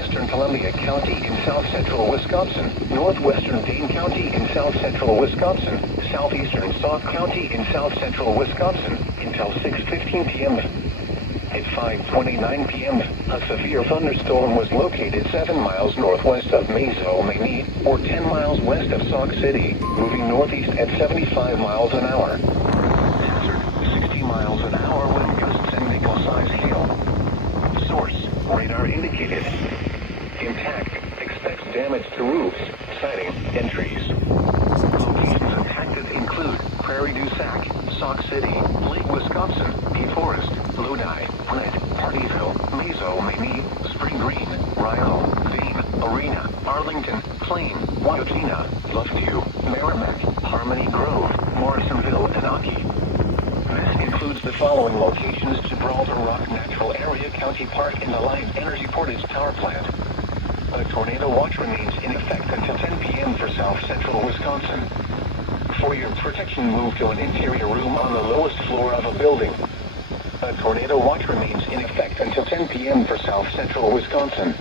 northwestern Columbia County in south-central Wisconsin, northwestern Dane County in south-central Wisconsin, southeastern Sauk County in south-central Wisconsin, until 6:15 p.m. At 5:29 p.m., a severe thunderstorm was located 7 miles northwest of Mazo, or 10 miles west of Sauk City, moving northeast at 75 miles an hour. Hazard, 60 miles an hour wind gusts and nickel-size hail. Source, radar indicated. Impact, expects damage to roofs, siding, and trees. Locations impacted include Prairie du Sac, Sauk City, Lake Wisconsin, P. Forest, Lodi, Flint, Partyville, Mazo, Spring Green, Rio, Dane, Arena, Arlington, Plain, Waukeena, Bluffview, Merrimack, Harmony Grove, Morrisonville, and Ockey. This includes the following locations: Gibraltar Rock Natural Area County Park and Alliant Energy Portage Power Plant. A tornado watch remains in effect until 10 p.m. for south-central Wisconsin. For your protection, move to an interior room on the lowest floor of a building. A tornado watch remains in effect until 10 p.m. for south-central Wisconsin.